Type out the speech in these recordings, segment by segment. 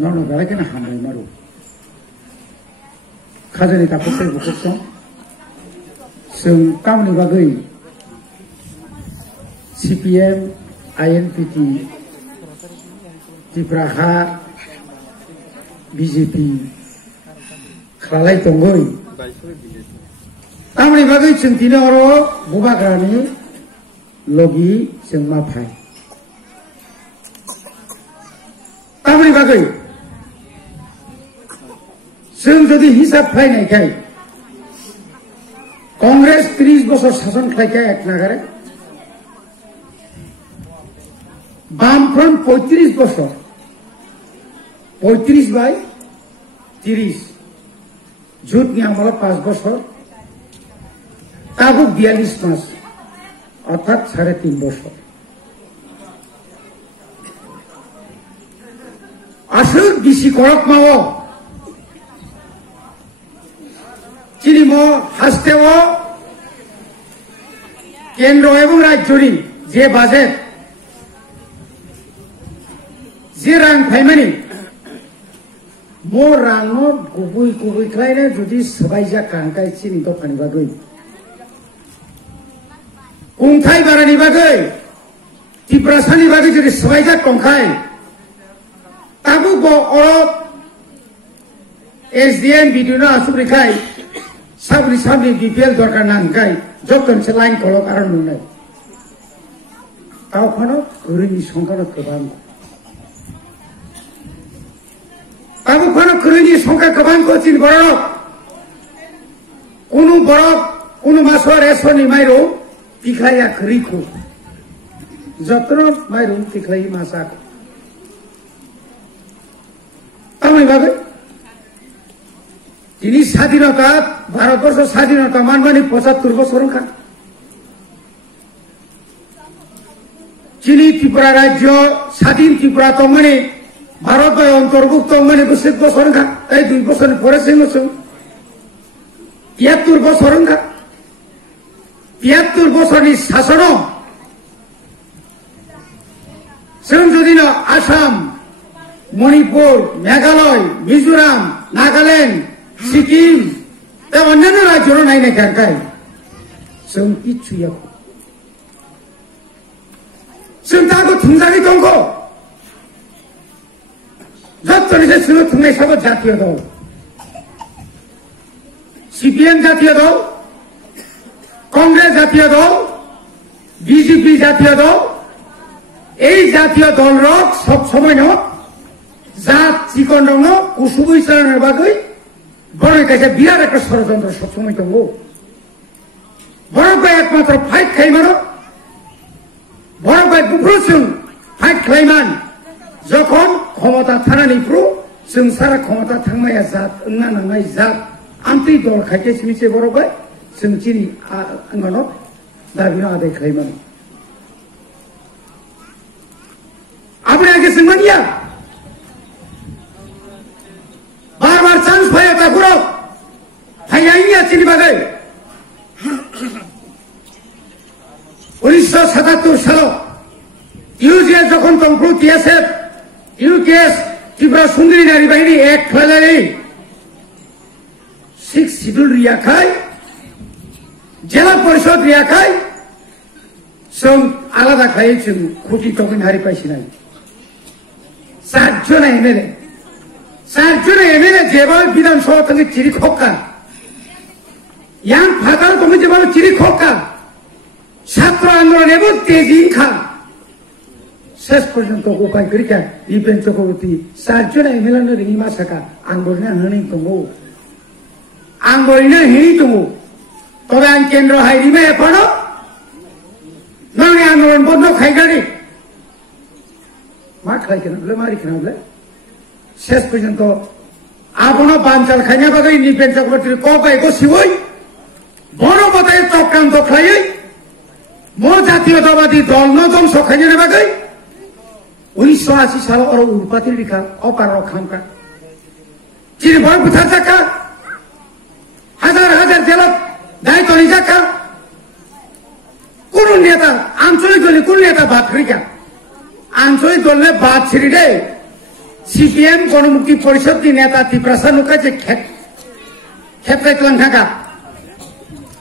Nono galakena hamai maru. Khajani tapokai bukukso. Sung kamni bagai CPM, INPT, Tipraha, BJP, Khalai Tonggoi. Kamni bagai sung tino oro bubagrani logi sung mapai. Kamni bagai sung jadi hisab phai nai kai. Kongres 30 বছর শাসন খাইছে এক নাগারে বামফ্রন্ট 35 বছর 35/30 জোট নিয়ে আমলা 5 বছর তাবুক 42 মাস অর্থাৎ 3.5 বছর আসল ডিসি করক মাও চিনিমো হাসতেও কেন্দ্র এবং রাজ্যনি যে বাজেট যে রাং ফাইমানি মো রাঙো গুবুই গুবুই খাইনে যদি সবাইজা কাঙ্কাই চিনি দোকানি বাগৈ কুংথাই বারানি বাগৈ ত্রিপুরাসানি বাগৈ যদি সবাইজা টংখাই তাবু ব অরব SDM বিডিও আসুরি খাই সাবরি সাবরি বিপিএল দরকার না গাই যতন সে লাইন কলো কারণ নাই তাও কোনো গরিবী সংখ্যা গোবাং তাবু কোনো গরিবী সংখ্যা গোবাং করছেন বড় কোনো মাসর এসনি মাইরো তিখাইয়া খরিখো যত্র মাইরো তিখাই মাসা আমি ভাবে তিনি স্বাধীনতা ভারতবর্ষ স্বাধীনতা মানবানি 75 বছর খান চিনি ত্রিপুরা রাজ্য স্বাধীন ত্রিপুরা তো মানে ভারত অন্তর্ভুক্ত মানে 20 বছর খান এই 2 বছর পরে সিংহ 73 বছর খান 73 বছরের শাসন সিং যদি না আসাম মণিপুর মেঘালয় মিজোরাম নাগাল্যান্ড সিকিম অন্যান্য রাজ্য নাই না কারকাই जों किच्छुया जों दाबो थुंजानाय दङ जत्तनिसे जोङो थुंनाय साबो जातीय दङ CPM জাতীয় দল কংগ্রেস জাতীয় দল বিজেপি জাতীয় দল এই জাতীয় দলর সব সময় জাত চিকন দङ কুসুবই চালানোর বাগৈ বড় কাছে বিরাট একটা ষড়যন্ত্র সবসময় দङ বড় ভাই একমাত্র ফাইট খাইমানো বড় ভাই বুফ্রুসুং ফাইট খাইমান যখন ক্ষমতা থানানিफ्रु जों सारा ক্ষমতা थांनाया जात ना नांनाय जात आमति दल खाइके सिमिसे बड़ भाई जों चिनि आंगनो दाबिनो आदाय खाइमान आपने आगे संगनिया बार-बार चांस पाया था गुरु हायाइया चिनि बागै 1977 সাল ইউজিএস যখন তংপ্রু টিএসএফ ইউকেএস ত্রিপুরা সুন্দরী নারী বাহিনী এক ফেলারি 6 শিডিউল রিয়াখাই জেলা পরিষদ রিয়াখাই जों আলাদা খাইছেন খুঁটি তখন হারি পাইছি নাই 4জন এমএলএ যেভাবে বিধানসভা থেকে চিরি খোকা ইয়াং ফাদার তুমি যেভাবে চিরি খোকা ছাত্র আন্দোলন এবং তেজিং খান শেষ পর্যন্ত উপায় করিকা দীপেন চক্রবর্তী 4জন এমএলএ রিমা শাখা আন্দোলনে হেঁড়ি দङ তবে আইন কেন্দ্র হাই রিমা এখনো নয় আন্দোলন বন্ধ খাইগানি মা খাইকেন বলে মারি কেন বলে শেষ পর্যন্ত আপনো বাঞ্চাল খাইনা বাগৈ দীপেন চক্রবর্তীর কপাই গছিবই বড় কথায় চক্রান্ত খাইयै মো জাতীয়তাবাদী দল ধ্বংস খাইনে বাগৈ 1980 সাল और उर्पाती लिखा अपार रखांका चिरभर बुथा जाका हजार जेल दायित्व जाका কোন নেতা আঞ্চলিক দলে কোন নেতা বাদ করিকা আঞ্চলিক দলে বাদ ছিড়ি দে CPM গণমুক্তি পরিষদनि नेता तिप्रासा नुका जे खेप्रे तलांखाका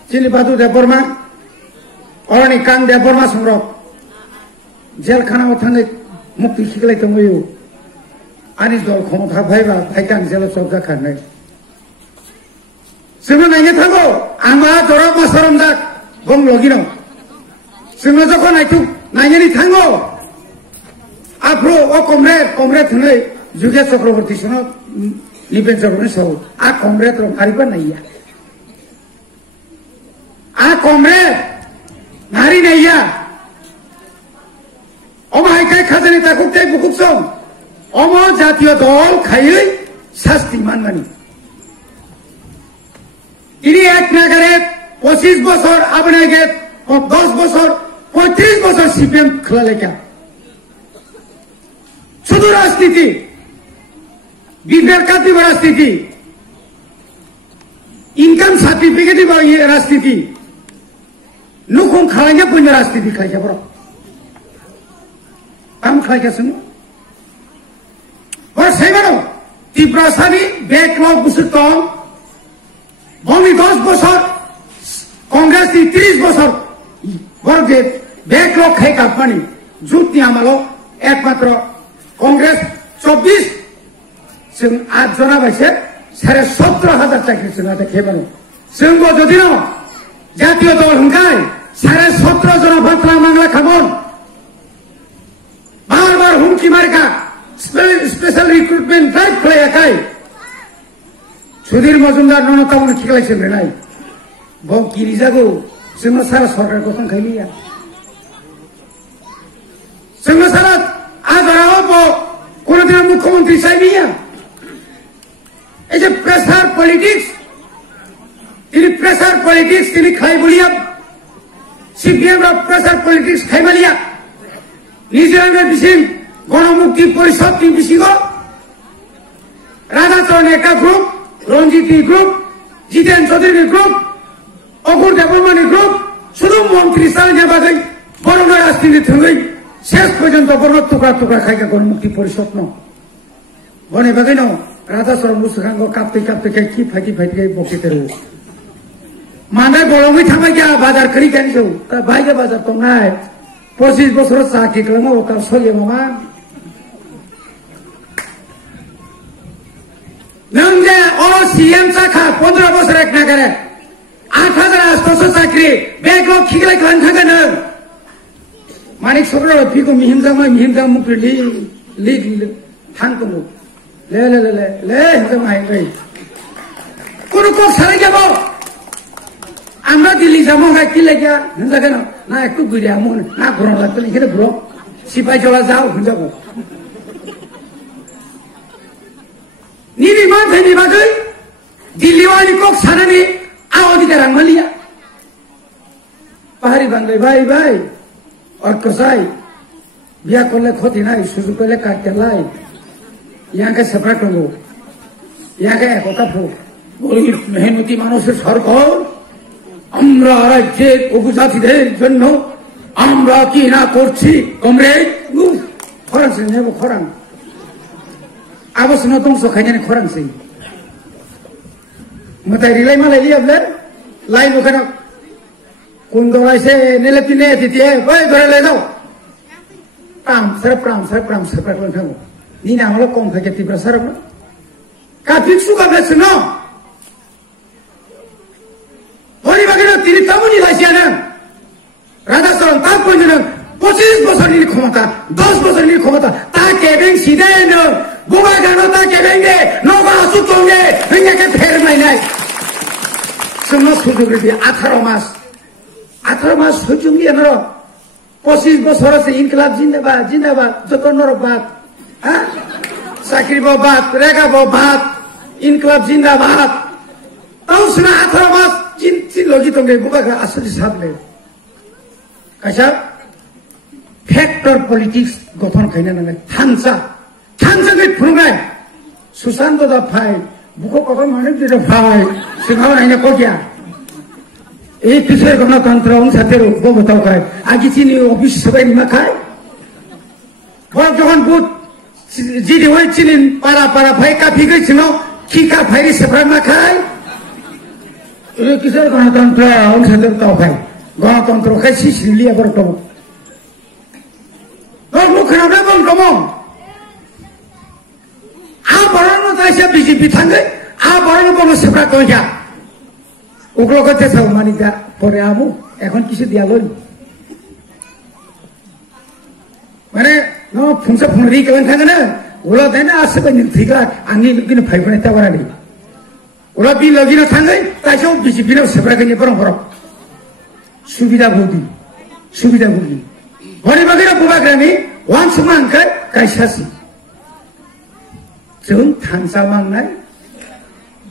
चिलिबादु देबबर्मा अरनि कां देबबर्मा संग्रह जेल खानाव थांनाय मुक्ति खिगलाय तंगयो आनि दल क्षमता फायबा फायकां जेल सबजा खारनाय जोङो नायनो थांगौ आंबा दरब मासरमदा गं लगिनो जोङो जखन नायनो थांगौ आफ्रो ओ कमरेड थनै जुगे चक्रवर्ती सनो निपेन चक्रवर्ती सौ आ कमरेड रो मारिबा नाइया आ कमरेड नारी नाइया अमाय काय खाजानि ताकुते बुकुसं अम जातीय दल खायै शास्ति माननानि इनि एक नागारे 25 বছর आपने के 10 বছর 35 বছর सीपीएम खलालेका शुद्ध राजनीति विवेकाती राजनीति इनकम सर्टिफिकेट राजनीति नुखुम खालायनो बुंनो राजनीति खालायका बरो काम खालायका सुनो और सेमानो तिप्रासानि बैकलॉग बुसुतों बंगी 10 বছর कांग्रेस 30 বছর वर्गे बैकलॉग खायका पानी जुटनि आमालो एकमात्र कांग्रेस 24 जों 8 जना बायसे 17,500 चाकरी जों आदा खेबानो जोंबो जदिनो जातीय दल हुंखाय 17,500 जना बाथ्रा मांगला खामोन बार हुमखि मारका स्पेशल रिक्रुटमेंट ड्राइव खालायाखै सुधीर मजुमदार ननताउन खिगलायसिन रेनाय बो गिरिजागौ जोङो सारा सरकार गठन खायलिया जोङो सारा आजाराव बो कोनदिन मुख्यमंत्री साइबिया ए जे प्रेसार पॉलिटिक्स तिनी खायबलिया सीपीएम रा प्रेसार पॉलिटिक्स खायबलिया निजेरांगे बिसिम गणमुक्ति परिषद नि बिसिगो राधाचरण एका ग्रुप रंजीती ग्रुप जितेन चौधरी ग्रुप अगुर देबबर्मानि ग्रुप शुधु मंत्री सालनि बागै बर'नो राजनीति थंगै शेष पर्यन्त बर'नो टुक्रा खायगा गणमुक्ति परिषद न बने बागै न राधाचरण मुसुखांगो काप्तै खाय कि फाइटि बकितेरो माने बलंगै थांबाय गया बाजार करि गानिसौ बायगा बाजार दंनाय 25 বছর চাকরি খাलामो ओका सलियो मामा नों जे अ सीएम चाखा 15 বছর एक नागारे 8,800 चाकरी बैकलॉग खिगलाय खालामनो थांगोन नों मानिक सरकार फिखौ मिहिमजां मुक्ति ली थांगौ ले हिमजां माइ कुनु को सारे जाबो আমরা দিল্লি যাবো কি লাগিয়া হিংসাকে না একটু ঘুরে আমন না ঘুরন লাগতো এখানে ঘুরো সিপাই চলা যাও হিংসাবো নিরিমা ধেনি বাগৈ দিল্লিওয়ালি কক সারানি আওদিকার আঙ্গলিয়া পাহাড়ি বাংলাই ভাই और कसाई बिया करले क्षति নাই सुजुग करले काटते लाई यहाँ के सेपारेट হবো यहाँ के একাফো ওই মেহনতি মানুষের সরকার আমরা রাজ্যের উপজাতিদের জন্য আমরা কি না করছি কমরেড খরাংসে নেব খরাং আবসনা দংস খাইনে খরাংসে মতাই রিলাই মালাই লিয়াবলে লাইন ওখানে কোন দরাইছে নেলে তিনে দিতে ওই ধরে লে দাও প্রাম সারপ্রাম খাবো নি না হলো কম খাইতে তিব্রা সারব কাফিক সুগা বেছ না তিনি তেমনি লাইছিয়ান রাধাচরণ তার প্রয়োজন 25 বছরের ক্ষমতা 10 বছরের ক্ষমতা তা কেবেং সিধে গোবা গানো তা কেবেং দে নগা সুতঙ্গে হিংকে ফের মাইনাই সমস্ত সুযোগ দিয়ে 18 মাস সুযোগ দিয়ে 25 বছর আছে ইনকলাব জিন্দাবাদ যত নরবাদ হ্যাঁ চাকরি বাদ রেগা বাদ ইনকলাব জিন্দাবাদ তাও শুনা 18 মাস চিন্তি লগি তঙ্গে বুকা আসলে সাবলে কাইসা ফ্যাক্টর পলিটিক্স গঠন খাইনা না থানসা কে ফুরগাই সুশান্ত দা ফাই বুকো কখন মানে দিতে ফাই সিংহাও নাইনা কোকিয়া এই পিছের গণতন্ত্র সাথের বতাও খায় আগে চিনি অফিস সবাই নিমা খায় বড় যখন booth Jadi woi cilin para fai kapi ke cino kika fai seberang makai. Ini kisah ganatantra orang sadar tahu fai. Ganatantra kasi silia bertemu. Kamu kenapa bertemu? Apa orang tu asyik BJP tangga? Apa orang tu seberang tu ya? Uklo kata sama manika pore amu. Ekon kisi dia lori. Mana? No, fungsa fungri kawan tangga na. Ulah dena asyik banyak tiga angin begini fai pun tak berani. Ulah bil lagi na tangga. Tasau BJP na seberang ni perang. Subida budi. Hari bagai buat kami, wan semang kai kaisasi. Jeng tansa mangnai,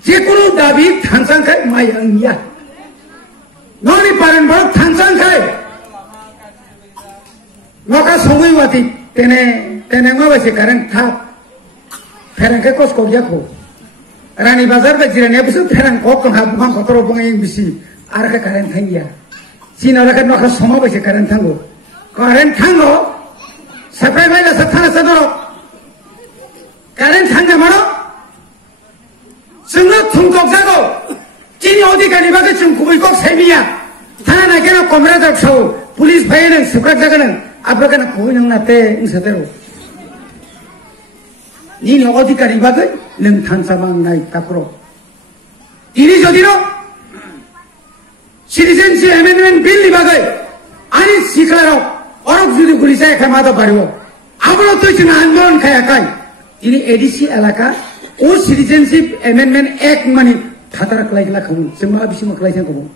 jekunu dabi tansa kai mayang ya. Noni paran baru tansa kai. Maka sungguh wati tene ngawas sekarang tak. Ferang kai kos kau jago. Rani bazar bejiran ya besul ferang kau kau bukan kau terus pengen bisi. Arka karen thangia. Cina orang kan maka semua bersih karen tanggo. Karen tanggo. Sampai mana satana sadoro. Karen tangga mana? Semua tungkok jago. Cini odi kali bagai cungkubi kok semia. Tanah nak kena kamera tak tahu. Polis bayar seberat jaga nang. Apa kena kubi nang nate insetero. Ini odi kali bagai nang tansa mang naik takro. Ini jadi no. Citizenship Amendment Bill dibagai. Ani siklaro. Orang jadi polis saya kemana baru. Apalagi tu cina anjuran kaya kai. Ini edisi elaka. O Citizenship Amendment Act mani khatar kelai kamu. Semua abis semua kelai kamu.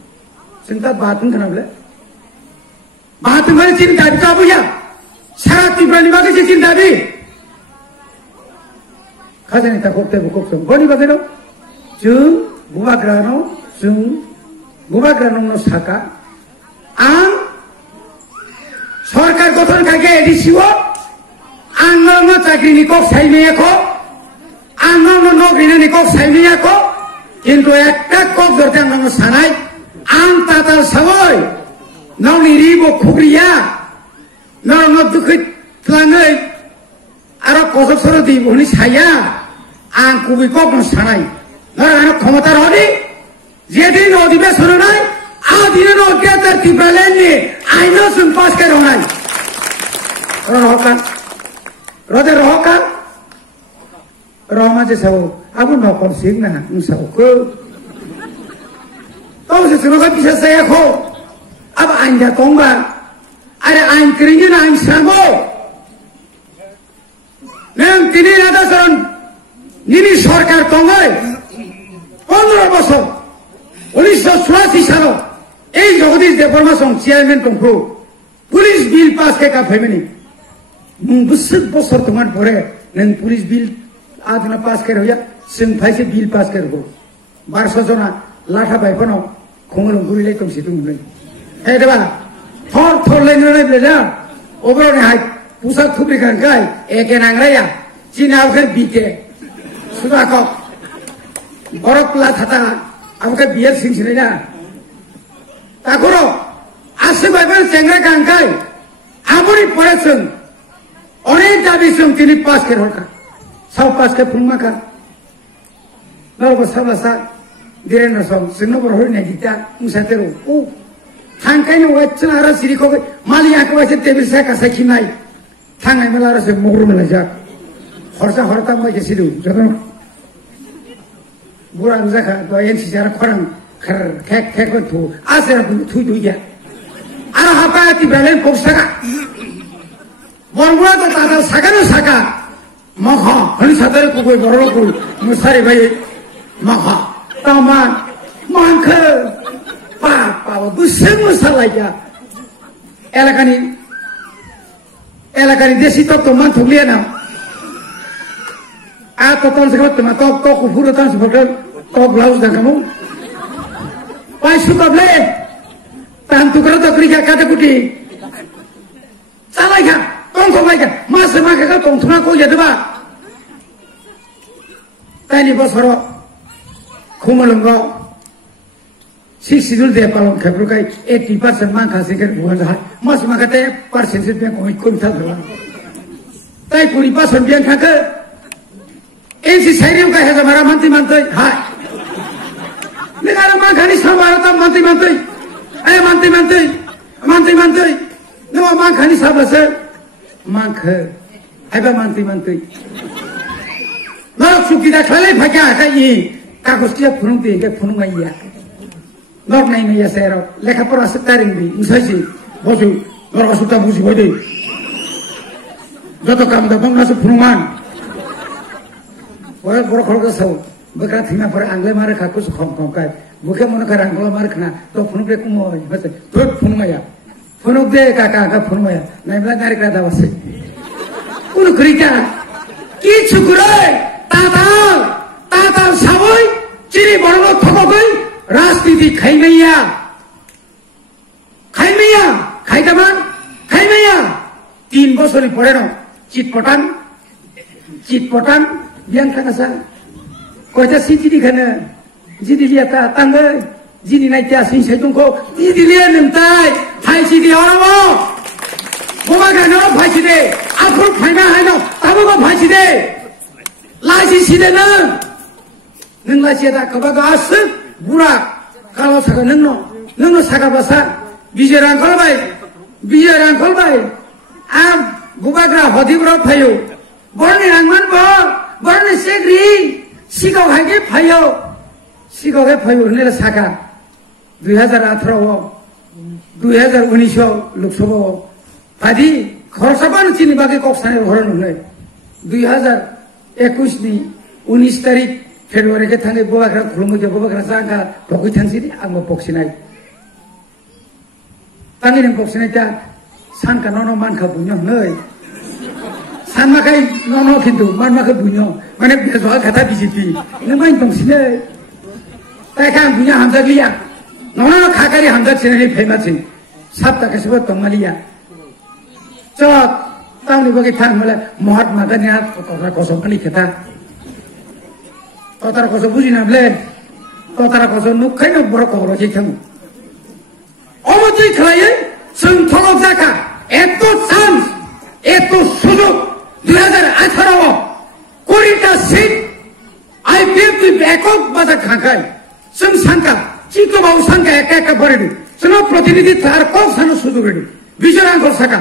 Cinta batun kenapa? Batun mana cinta di kamu ya? Syarat berani bagai cinta di. Kajian itu kok tebuk sem. Bani bagai no. Jung buat grano jung. Buat grano no saka. Ang সরকার গঠন কাকে এডিসিও আঙ্গন চাকরি নিকক সাইমেয়াকো আঙ্গন নকরিনা নিকক সাইমেয়াকো কিন্তু একটা cock ধরতে আঙ্গন সানাই আং তাতাল সাবই নাউনি Ribo খুকরিয়া noun দুখিত ত্লাঙै আরো কসব সর দিবনি সাইয়া আং কুবি কক সানাই নাউন ক্ষমতা রনি যেদিন অধিবেশন নাই आदिन रोकिया तरतीब लेने आइनो सुनपास के रोना रोका रोमा जैसा वो अब नौकर सीखना उन सबको तो उसे सुनो का पीछे से एक हो अब आइन जातोंगा अरे आइन करेंगे ना आइन श्रमो नहीं तीनी राधा सरण निनी सरकार तोंगे 15 বছর 1984 সাল এই জগদীশ দেববর্মা চেয়ারম্যান টংকো পুলিশ বিল পাস কে কা ফেমিনি বছর তোমার পরে নন পুলিশ বিল আদনা পাস করে হইয়া সিং ফাইসে বিল পাস করে গো 1200 জনা লাঠা বাইফনো খঙ্গল গুরিলে কমসি তুমি এই দেবা থর লেন রে বলেজা ওবরনে হাই পুসা থুবি গান গাই একে নাংরায়া চিনাও খান বিকে সুদা ক বরকলা থাতা আমাকে বিয়ের সিংছিলেন না তা করো আসে বাইবেল চেংরা গানকাই আপনি পড়েছেন অনেক দাবিছেন তিনি পাস করে হরকা সব পাস করে ফুলমাকা নরব সাবাসা দিরেন সব সিনবর হই না গিতা মুসাতেরো ও থাঙ্কাইনো ওয়াচ্ছেন আর সিরিকো মালি আকে ওয়াছে টেবিল সাকা সাকি নাই থাঙ্গাই মেলা আর সে মগরু মেলা যা খরচা হরতা মই গেছিলু যখন বুড়া জায়গা তো এনসি যারা খরাং খেক থু আসে থুই থুইয়া আর হাপায়াতি বেলেন কোক সাকা বরগুড়া তো তাদের সাকানো সাকা মখ হনি সাতারে কুকুই বড় কুই মুসারি ভাই মখ তামান মাংখ পা বুসে মুসালাইয়া এলাকানি দেশি তত্ত্ব মান থুকলিয়া না Atau tahun sekarang teman tok kufur tahun sekarang tok blaus dah kamu. Pai suka beli. Tahan tukar tak kerja kata kuti. Salah kan? Tongkong lagi. Mas makan kau tongkong aku jadi apa? Tani bos haro. Kumalunggo. Si sidul deh kalau keburu kai 80% man kasih kan bukan sah. Mas makan teh persentasenya kau ikut tak dulu. তাই পুরি পাসন বিয়ান থাকে AC সাইরিও কা হেজা মারা মানতে মানতে high Negara মা খানি সাবারা তা মানতে মানতে আয় মানতে মানতে মানতে মানতে নো মা খানি সাবাসে মা খে আইবা মানতে মানতে না সুকিদা খালে ফাকা কাই কাগজটিয়া ফুনুতে কে ফুনুমাইয়া নট নাই মাইয়া সেরা লেখাপড়া আছে তারিংবি মুসাইছি বসু বড় সুতা বুঝি বইদে যত কাম দা বংনাসু ফুনুমান ওই বড় খড় গাছাও বকরা থিমা পরে আংলে মারে কাকুস খম খম কাই বুকে মনে করে আংলা মারে খানা তো ফুনুকে কুমই হচ্ছে তোর ফুনুমাইয়া ফুনুক দে কাকা কাকা ফুনুমাইয়া নাইবলা নারিকরা দাবাসে কোন করিকা কি ছুকুরে তাতাল সাবই চিনি বড় থকই রাজনীতি খাইমাইয়া খাইতামান খাইমাইয়া 3 বছরই পড়ে না চিটপটান বিয়ান খানাসা কয়টা সিটি খানে জিদি লিয়া তাঙ্গে জিদি নাইতা সিনসাই দंखौ জিদি লিয়া नोंताय फाइसि दे अरबो बबा गानो फाइसि दे आफुर फाइना हायनो ताबो फाइसि दे लाइसि सिदे नों लाइसि दा कबा गास बुरा कालो सागा नोंनो सागा बासा बिजे रांखलबाय आ बुबाग्रा हदिब्रा फायो बरनि रांमान बरनि सेग्रि सिगाव हागे फायो नेला सागा 2018 2019 लोकसभा बादि खरसाबान चिनि बागे कक्साने हरन होय 2021 नि 19 तारिख फेब्रुवारी के थांगे बुबाग्रा खुलुमो जे बुबाग्रा जागा बगै थांसि आंबो बक्सिनाय तांगिनि बक्सिनाय ता सानका ननो मानखा बुन्यो नै सानमाखाय ननो खिन्थु मानमाखा बुन्यो माने बेजवा खाता बिजेपि नमाइन दंसिनै ताइखा बुन्या हामजा गैया ननो खाकारि हामजा छिनै फेमाछि साबता केसबो तंमालिया चक तांनि बगे थांमले महात्मा गान्धी ततरा कसमनि खेता ततरा कस बुजिनाब्ले ततरा कस नुखायनो बर खबर जेथां अमति खलायै जों थलक जाखा एत चान्स एत सुजुग 2018 कोरिटा सीट आईपीएफ एকক बाजा खांखाय जों सानका चिकबाव सानका एका बरेदु जों प्रतिनिधि थार कम सानो सुजुग रेदु बिजरांखौ साका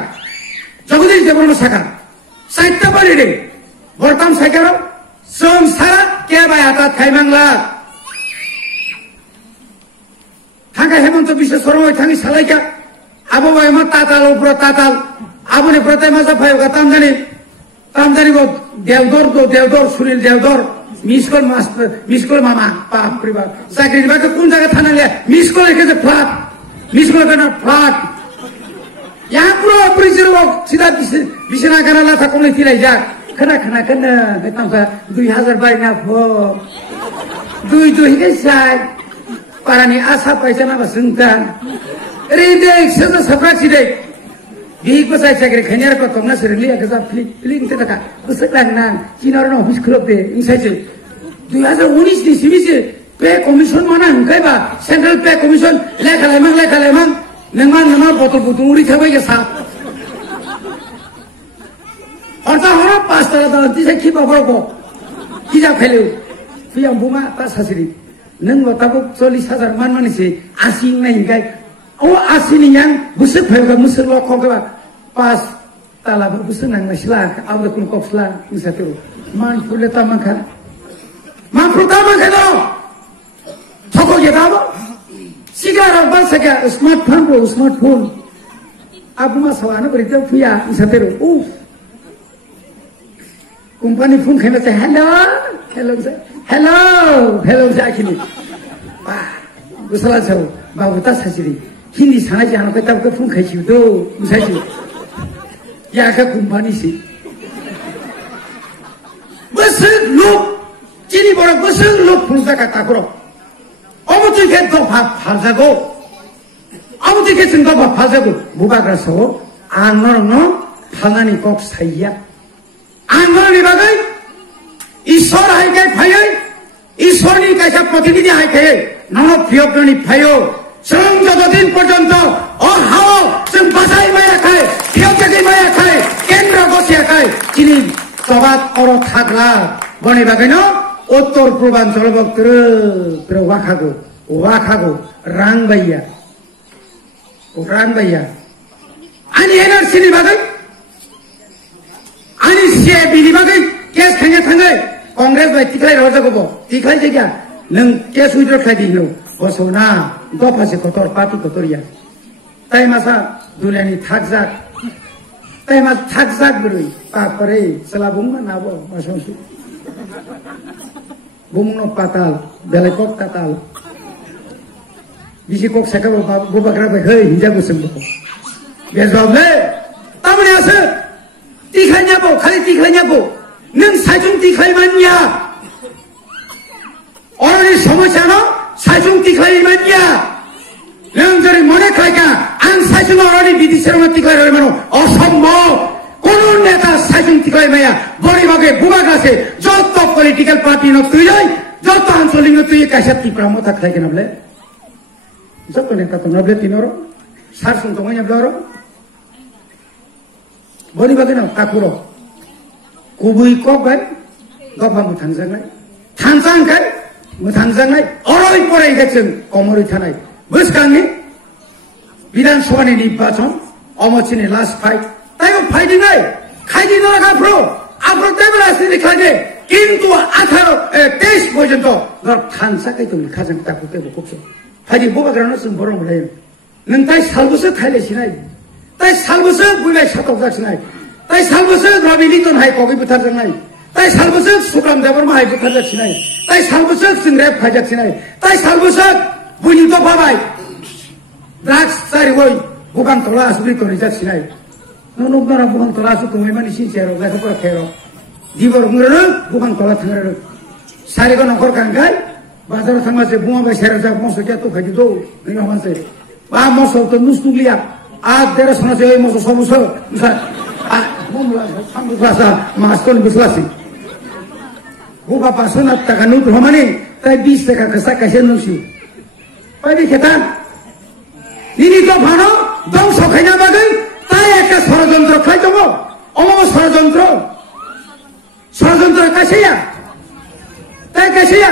जगदीश देवबर्मा साका साइत्ता बरेदे बरताम साइकारो जों सारा के बाय आता थाइमांला थांगा हेमंत बिश्व शर्मा थांगी सालायका आबो बायमा ताताल उप्र ताताल आबोनि प्रताय माजा फायगा तामजानी गो देवदर सुनील देवदर मिसकल मामा बाप रे बाप साकरी बाके कुन जागा थानाले मिसकल एके फ्लाट मिसकल kana फ्लाट यहाँ पुरो प्रिजर्व सिदा बिसना गाना लाथा कमले थिलाय जा खोना बेतामसा 2000 बायना फो दुई के साय पारानि आसा पाइसाना बसंता रेदे सजा सफ्राक्सि दे बिग बसाय सागरे खैनार को तंगना सिरलिया गजा फिलिंग ते तका बसलांना चिनारनो अफिस खुलबदे इंसाइसे 2019 नि सिबिसे पे कमिशन माना हंखायबा सेंट्रल पे कमिशन लेखालायमां नोंमा बतल बुदुंगुरि थाबाय गेसा अर्था हरा पास्ता दा दिसे खिबा बरको किजा फैलेउ फियां बुमा पासासिरि नों बताबो 40,000 मानमानिसे 80 नायगाय ओ 80 नियां बुसु फैगा मुसु लखगबा पास तालाबो बुसु नांगासिला आवदा कुन कक्सला मिसातो मान फुलेता माखा दो थको गेदाबो सिगारा बासका स्मार्टफोन आबुमा सवाना बरिते फुया मिसातो उफ कंपनी फोन खेलना चाहिए हेलो से आखिरी गुसला छौ बाबुता सासिरी हिंदी साना जानो के तब के फोन खाइछि दो मुसाइछि या का कंपनी से बस लोग चिनी बड़ा बस लोग फुलसा का ताकरो अमति के तो फालसागो अमति के सिंगा फालसागो बुबाग्रा सो आंगरनो फालानि कक साइया आंगरनि बागै ईश्वर हाइके फायै ईश्वरनि कायसा प्रतिनिधि हाइके ननो प्रियकनि फायो जों যতদিন পর্যন্ত অহাও जों বাসাই মায়াখাই ফিয়কাকে মায়াখাই কেন্দ্র বসিয়াখাই চিনি সবাত অর থাকলা বনে বাগেনো উত্তর পূর্বাঞ্চল বক্তর ওয়াখাগো রাং বাইয়া ani NRC ni bagai ani CIB ni bagai kes thangay Congress bai tiklai raja ko tiklai jega nang kes withdraw khai di no bosona dopa se kotor party kotoria tai masa dulani thakjak berui pa pare selabung na bo masosu bumno patal belekok tatal bisi kok sakabo gobagra bai hei hijabu sembo बेजबावले तामने आसे तिखाइनाबो खालि तिखाइनाबो नों साइजुं तिखाइमानिया अरनि समस्या न साइजुं तिखाइमानिया नों जरै मने खाइका आं साइजुं अरनि बिदिसेरमा तिखाइरै मानो असम्भव कोन नेता साइजुं तिखाइमाया बरि भागे बुबागासे जत पलिटिकल पार्टी न तुइलै जत आञ्चलिक न तुइ काइसा तिप्रामो था खाइकेनाबले जत नेता त नबले तिनरो सारसुं तङैना ब्लरो बनि बागैनो काकुरो कुबुइ कबाय गफा मुथांजांनाय थांजांखाय मुथांजांनाय अरय परायगाजों अमरै थानाय बोसखांनि विधानसभानि निर्वाचन अमचिनि लास्ट फाइट ताइबो फाइटिंगाय खाइदिनो लागाफ्रो आफ्रो तेबो राजनीति खाइदे किन्तु 23 पर्यन्त गर थांसाकै तो लिखाजों ताकु तेबो कोक्से फाइदि बोबाग्रानो जों बरं मोलाय नों ताइ सालबोसो खाइलायसिनाय ताइ सालबोसो बुइलाय सातकजासिनाय ताइ सालबोसो रबिलिटन हाय कगै बुथारजानाय ताइ सालबोसो सुकाम देबरमा हाय बुथारजासिनाय ताइ सालबोसो जोंरेब फायजासिनाय ताइ सालबोसो बुइनि दफाबाय ड्राग्स सारिवय बुगान तला आसुरि करिजासिनाय ननबनारा बुगान तला आसु कमै मानि सिनसेरो लाखपरा खेरो दिबर मुरनो बुगान तला थांरो सारिगो नखर कांगाय बाजार थांगासे बुमाबाय सेरजा मसो क्या तो खाइदि दो नों मानसे बा मसो तो नुसनुगलिया आ तेरा सोना से मसो सबुसो आ बुमला सामबुसासा मास्टन बिस्लासी बुबा पासना ताकानु धमानि ताइ 20 टाका कसा कासे नुसि पाइदि खेता निनि तो भानो दं सखाइना बागै ताइ एका षড়যন্ত্র खाइ दङ अमो षড়যন্ত্র कासेया ताइ कासेया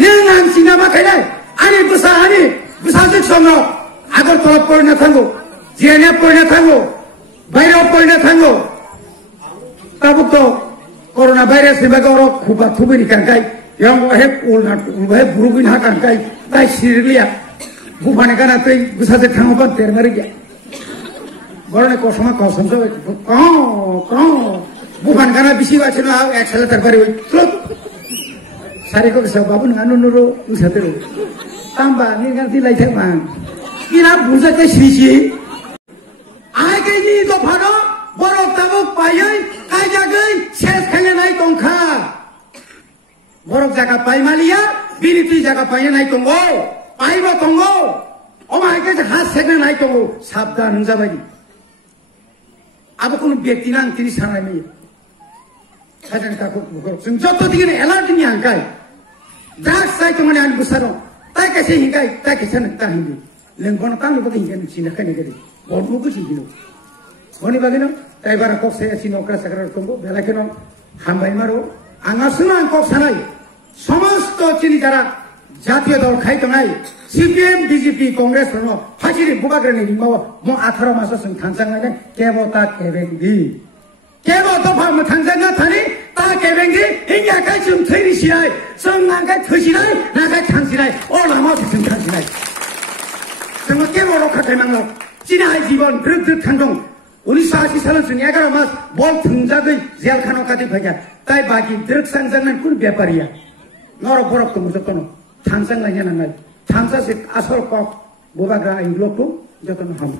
लेंगान सिनामा खाइनाय आनि बुसाजों संग आगर तलब पढ्न थांगो जिएनएफ पढ्न थांगो बाहिर पढ्न थांगो ताबुतो कोरोना भाइरस नि बागै अर खुबा थुबिनि कांकाय yang wahai ulnat wahai burubin hakan kai tai sirliya bufane kana tai busaje thangoban termari ge borone kosoma kosam so ko bufan kana bisi wachina excel terpari oi sari ko sa babu nganu nuro usatero tamba ni nganti lai thang kira buja ke sisi ai ke ni do phano borok tabuk payai kai jagai ses khale nai tongkha borok jaga pai malia biniti jaga pai nai tongo paibo tongo omai ke has sekne nai tongo sabdan jabai abo kono byakti nang tini sanai mai kajan ka ko जों जत्तो दिगेन alert नि हांकाय drugs साइ तंगने आन बुसारो ताइ कासे हिंकाय ताइ कासे नक्ता हिंदि लेंगन कान लोग हिंकाय सिना खाने गरि बडमु को सिदिनो बनि बागेनो ताइ बारा कक्से सिनोक्रा सकरा तंगो बेलाकेनो हामबाय मारो आंगासुना आं कक सानाय समस्त चिनि जारा जातीय दल खाइ तंगाय सीपीएम बीजेपी कांग्रेस रनो फासिरि बुगाग्रनि निमाव म 18 मास जों थांजांनाय केबता केबेंगि केबो दफा म थांजांना थानि ता केबेंगि हिंगा काय जों थैरि सिनाय जों नांगाय थैसिनाय नागाय थांसिनाय अ लामा जों थांसिनाय जों केबो रखा थानांगौ चिनाय जीवन द्रुद द्रुद थांदों 1980 सालाव जों 11 मास बल थुंजागै जेल खानाव काटि फैगा ताइ बाकी द्रुद सांजांनाय कुन व्यापारिया नर बरफ तो मुजतनो थांजांनाय नांगाय थांजासे आसल कक बुबाग्रा इंग्लकु जतन हम